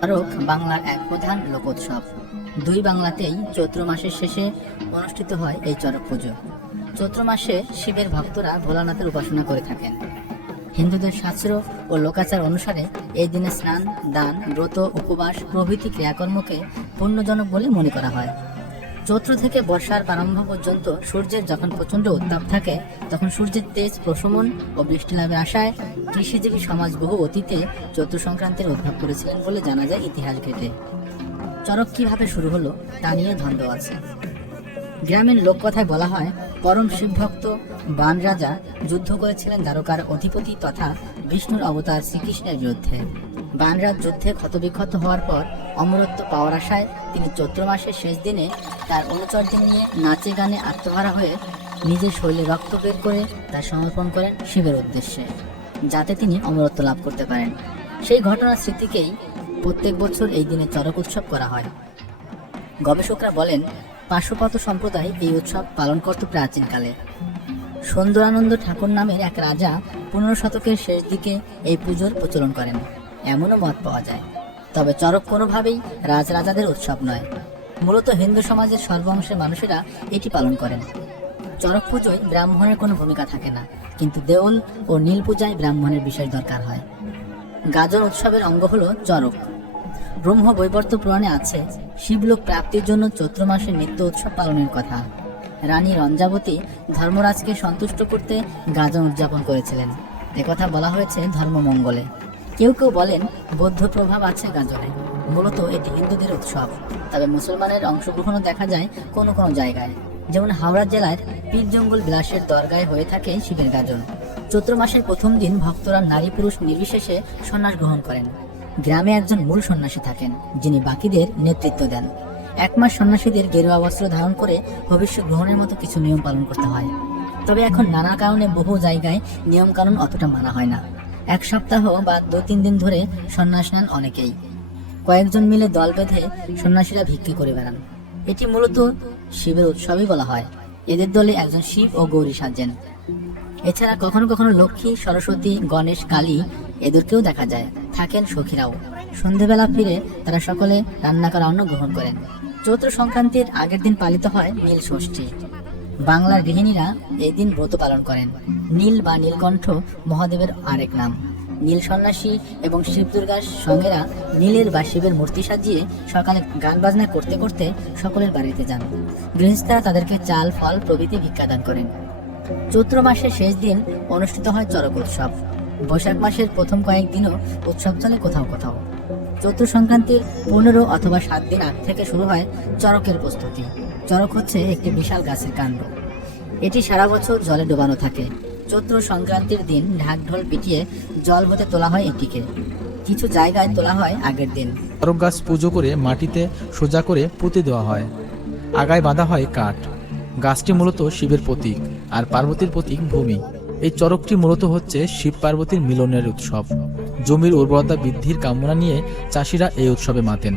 চড়ক বাংলার এক প্রধান লোকোৎসব। দুই বাংলাতেই চৈত্র মাসের শেষে অনুষ্ঠিত হয় এই চড়ক পুজো। চৈত্র মাসে শিবের ভক্তরা ভোলানাথের উপাসনা করে থাকেন। হিন্দুদের শাস্ত্র ও লোকাচার অনুসারে এই দিনে স্নান, দান, ব্রত, উপবাস প্রভৃতি ক্রিয়াকর্মকে পুণ্যজনক বলে মনে করা হয়। চৈত্র থেকে বর্ষার প্রারম্ভ পর্যন্ত সূর্যের যখন প্রচণ্ড উত্তাপ থাকে, তখন সূর্যের তেজ প্রশমন ও বৃষ্টি লাভের আশায় কৃষিজীবী সমাজ বহু অতীতে চৈত্র সংক্রান্তির উদ্ভব করেছিলেন বলে জানা যায় ইতিহাস ঘেঁটে। চড়ক কিভাবে শুরু হলো তা নিয়ে দ্বন্দ্ব আছে। গ্রামীণ লোককথায় বলা হয়, পরম শিবভক্ত বান রাজা যুদ্ধ করেছিলেন দ্বারকার অধিপতি তথা বিষ্ণুর অবতার শ্রীকৃষ্ণের বিরুদ্ধে। বানরাজ যুদ্ধে ক্ষতবিক্ষত হওয়ার পর অমরত্ব পাওয়ার আশায় তিনি চৈত্র মাসের শেষ দিনে তার অনুচরদের নিয়ে নাচে গানে আত্মহারা হয়ে নিজের শরীরে রক্ত বের করে তা সমর্পণ করেন শিবের উদ্দেশ্যে, যাতে তিনি অমরত্ব লাভ করতে পারেন। সেই ঘটনার স্মৃতিকেই প্রত্যেক বছর এই দিনে চড়ক উৎসব করা হয়। গবেষকরা বলেন, পার্শ্বপত সম্প্রদায় এই উৎসব পালন করত প্রাচীনকালে। সুন্দরানন্দ ঠাকুর নামের এক রাজা 15 শতকের শেষ দিকে এই পুজোর প্রচলন করেন, এমনও মত পাওয়া যায়। তবে চড়ক কোনোভাবেই রাজরাজাদের উৎসব নয়, মূলত হিন্দু সমাজের সর্বাংশের মানুষেরা এটি পালন করেন। চড়ক পুজোয় ব্রাহ্মণের কোনো ভূমিকা থাকে না, কিন্তু দেউল ও নীল পূজায় ব্রাহ্মণের বিশেষ দরকার হয়। গাজন উৎসবের অঙ্গ হল চড়ক। ব্রহ্ম বৈবর্ত পুরাণে আছে, শিবলোক প্রাপ্তির জন্য চৈত্র মাসে নিত্য উৎসব পালনের কথা। রানী রঞ্জাবতী ধর্মরাজকে সন্তুষ্ট করতে গাজন উদযাপন করেছিলেন, একথা বলা হয়েছে ধর্মমঙ্গলে। কেউ কেউ বলেন বৌদ্ধ প্রভাব আছে গাজনে, মূলত এটি হিন্দুদের উৎসব। তবে মুসলমানের অংশগ্রহণও দেখা যায় কোনো কোনো জায়গায়, যেমন হাওড়া জেলার পীরজঙ্গল বিলাসের দরগায় হয়ে থাকে শিবের গাজন। চৈত্র মাসের প্রথম দিন ভক্তরা নারী পুরুষ নির্বিশেষে সন্ন্যাস গ্রহণ করেন। গ্রামে একজন মূল সন্ন্যাসী থাকেন, যিনি বাকিদের নেতৃত্ব দেন। 1 মাস সন্ন্যাসীদের গেরুয়া বস্ত্র ধারণ করে ভবিষ্যৎ গ্রহণের মতো কিছু নিয়ম পালন করতে হয়। তবে এখন নানা কারণে বহু জায়গায় নিয়মকানুন অতটা মানা হয় না। 1 সপ্তাহ বা 2-3 দিন ধরে সন্ন্যাস নেন অনেকেই। কয়েকজন মিলে দল বেঁধে সন্ন্যাসীরা ভিক্ষে করে বেড়ান। এটি মূলত শিবের উৎসবই বলা হয়। এদের দলে একজন শিব ও গৌরী সাজেন। এছাড়া কখনো কখনো লক্ষ্মী, সরস্বতী, গণেশ, কালী এদেরকেও দেখা যায়। থাকেন সখীরাও। সন্ধেবেলা ফিরে তারা সকলে রান্না করা অন্ন গ্রহণ করেন। চৈত্র সংক্রান্তির আগের দিন পালিত হয় নীল ষষ্ঠী। বাংলার গৃহিণীরা এই দিন ব্রত পালন করেন। নীল বা নীলকণ্ঠ মহাদেবের আরেক নাম। নীল সন্ন্যাসী এবং শিব দুর্গার সঙ্গেরা নীলের বা শিবের মূর্তি সাজিয়ে সকালে গান বাজনা করতে করতে সকলের বাড়িতে যান। গৃহস্থরা তাদেরকে চাল, ফল প্রভৃতি ভিক্ষাদান করেন। চৈত্র মাসের শেষ দিন অনুষ্ঠিত হয় চড়ক উৎসব। বৈশাখ মাসের প্রথম কয়েকদিনও উৎসব চলে কোথাও কোথাও। চৈত্র সংক্রান্তির 15 অথবা 7 দিন আগ থেকে শুরু হয় চড়কের প্রস্তুতি। চড়ক হচ্ছে একটি বিশাল গাছের কাণ্ড। এটি সারা বছর জলে ডোবানো থাকে। চৈত্র সংক্রান্তির দিন ঢাক ঢোল পিটিয়ে জল হতে তোলা হয় এটিকে। কিছু জায়গায় তোলা হয় আগের দিন। চড়ক গাছ পুজো করে মাটিতে সোজা করে পুঁতে দেওয়া হয়। আগায় বাঁধা হয় কাঠ। গাছটি মূলত শিবের প্রতীক আর পার্বতীর প্রতীক ভূমি। এই চড়কটি মূলত হচ্ছে শিব পার্বতীর মিলনের উৎসব। জমির উর্বরতা বৃদ্ধির কামনা নিয়ে চাষিরা এই উৎসবে মাতেন।